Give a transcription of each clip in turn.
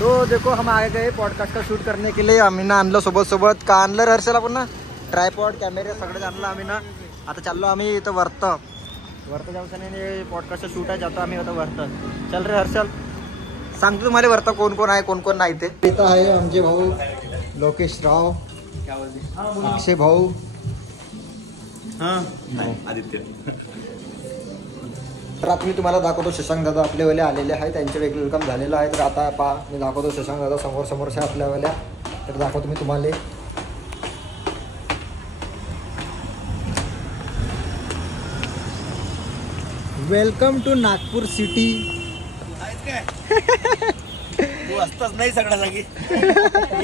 तो देखो हम आए गए पॉडकास्ट का शूट करने के लिए. आम्ही ना आणलं सोबत का आणलं रे हर्षल आपण ना ट्रायपॉड कॅमेरे सगळं आणलं आम्ही ना. आता चाललो आम्ही इथं वर्त जंक्शन पॉडकास्टचं शूट आहे. जातो आम्ही आता वर्त. चल रे हर्षल सांगतो तुम्हाला वर्त कोण कोण आहे कोण कोण नाही ते. इथं आहे आमचे भाऊ लोकेश राव, अक्षय भाऊ, आदित्य. तर आता मी तुम्हाला दाखवतो शशांक दादा आपल्यावाले आलेले आहे. त्यांचे वेलकम झालेलं आहे. तर आता पहा मी दाखवतो शशांक दादा समोर आपल्यावाल्या. तर दाखवतो मी तुम्हाला. Welcome to Nagpur city. तू असताच नाही सगळ्या जागी.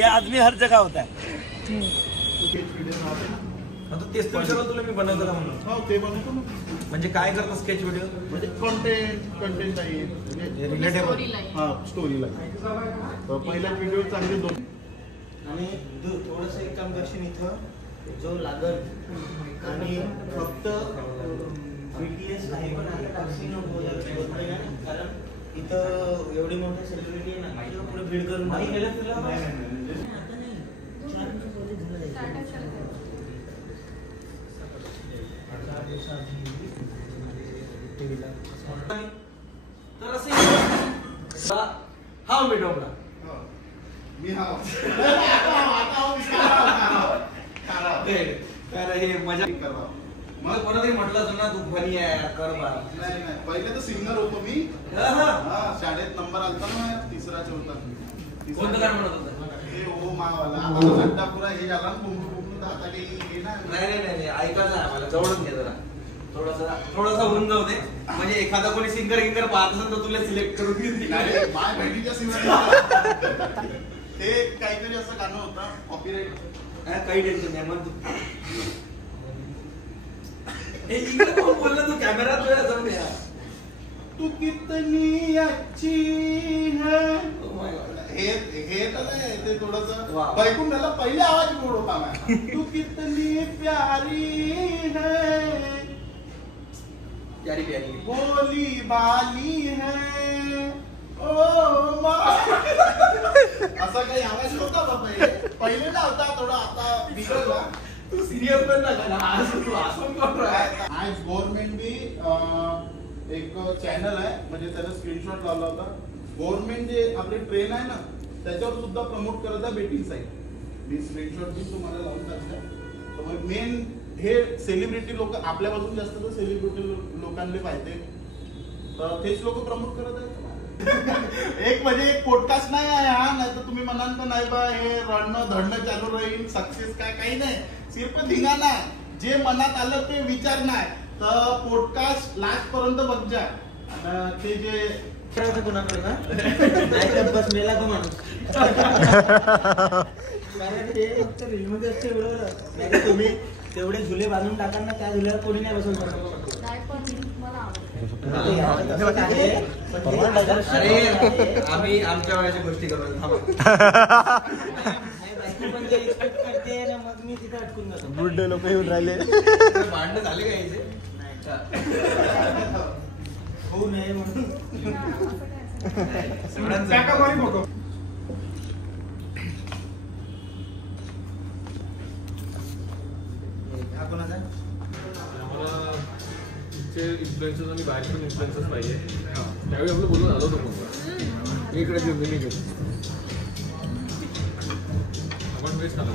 या आदमी हर जगह होता है. तेच तुला मी बनवतो का म्हणून. हो ते बनवतो ना. म्हणजे काय करतो स्केच व्हिडिओ म्हणजे कंटेंट आहे म्हणजे रिलेटेबल. हा स्टोरी लाईन. पहिला व्हिडिओ चांगले 2 आणि थोडंसं एक काम करशील इथं जो लागल आणि फक्त BTS काही पण आहे कारण इथं एवढी मोठी सेलिब्रिटी आहे ना पुढे भीड करून तर असं हा मी डोबला मी हा हे मजा मला कोणातरी म्हटलं असं ना तू फनी आहे कर बा. नाही पहिले तर सिंगर होतो मी. शाळेत नंबर आलता ना 3रा 4था. कोणतं गाणं म्हणत होतं. हे ओ मावाला आता अड्डा पुरा हे झाला बुमबुम आता काही हे नाही ऐकायचं आहे मला. जवळच घे जरा थोडासा होऊन जाऊ दे. म्हणजे एखादा कोणी सिंगर पाहत असेल तर तुला सिलेक्ट करून घेतली. माझ्या बहिणीच्या सिंगर ते काहीतरी असं गाणं होतं कॉपीराईट. काही टेन्शन नाही मग तू बोलला तू कॅमेरा तुझ्या जाऊन या. तू कितनी अच्छी है. हे तर नाही ते थोडंसं ऐकून त्याला पहिले आवाज गोड होता ना. तू कितनी प्यारी है प्यारी बोली बाली है ओ असा काही आवाज नव्हता बाबा. पहिले ना होता थोडा आता बिघडला. तू सिरियस पण ना. आज गव्हर्नमेंट बी एक चॅनल आहे म्हणजे त्याला स्क्रीनशॉट लावला होता. गव्हर्नमेंट जे आपली ट्रेन आहे ना त्याच्यावर सुद्धा प्रमोट करत आहे बेटिंग साईट. मी स्क्रीनशॉट बी तुम्हाला लावून टाकल्या. मेन हे सेलिब्रिटी लोक आपल्यापासून जास्त तर सेलिब्रिटी लोकांना पाहिजे तर तेच लोक प्रमोट करत आहेत. एक म्हणजे एक पॉडकास्ट नाही आहे हा. नाही तर तुम्ही म्हणाल तर नाही बा हे रडणं धडणं चालू राहील सक्सेस काय काही नाही. सिर्फ धिंगाणा आहे. जे मनात आलं ते विचार नाही तर पॉडकास्ट लास्ट पर्यंत बघ जा. ते जे कुणाकडे ना बस मेला तो माणूस. कारण ते फक्त रीलमध्ये असते एवढं. तुम्ही तेवढे झुले बांधून टाकाल ना त्या झुल्यावर कोणी नाही बसून अरे आम्ही आमच्या वेळेच्या गोष्टी करतो. मग मी तिथे अटकून जातो. बुड्डे लोक येऊन राहिले. भांडण झाले का यायचे होऊ नये म्हणून हा कोणाचा इन्फ्लुएन्सर्स आणि बाहेर पण इन्फ्लुएन्सर्स पाहिजे. त्यावेळी आपलं बोलून आलो होतो मग इकडे आपण वेस्ट आलो.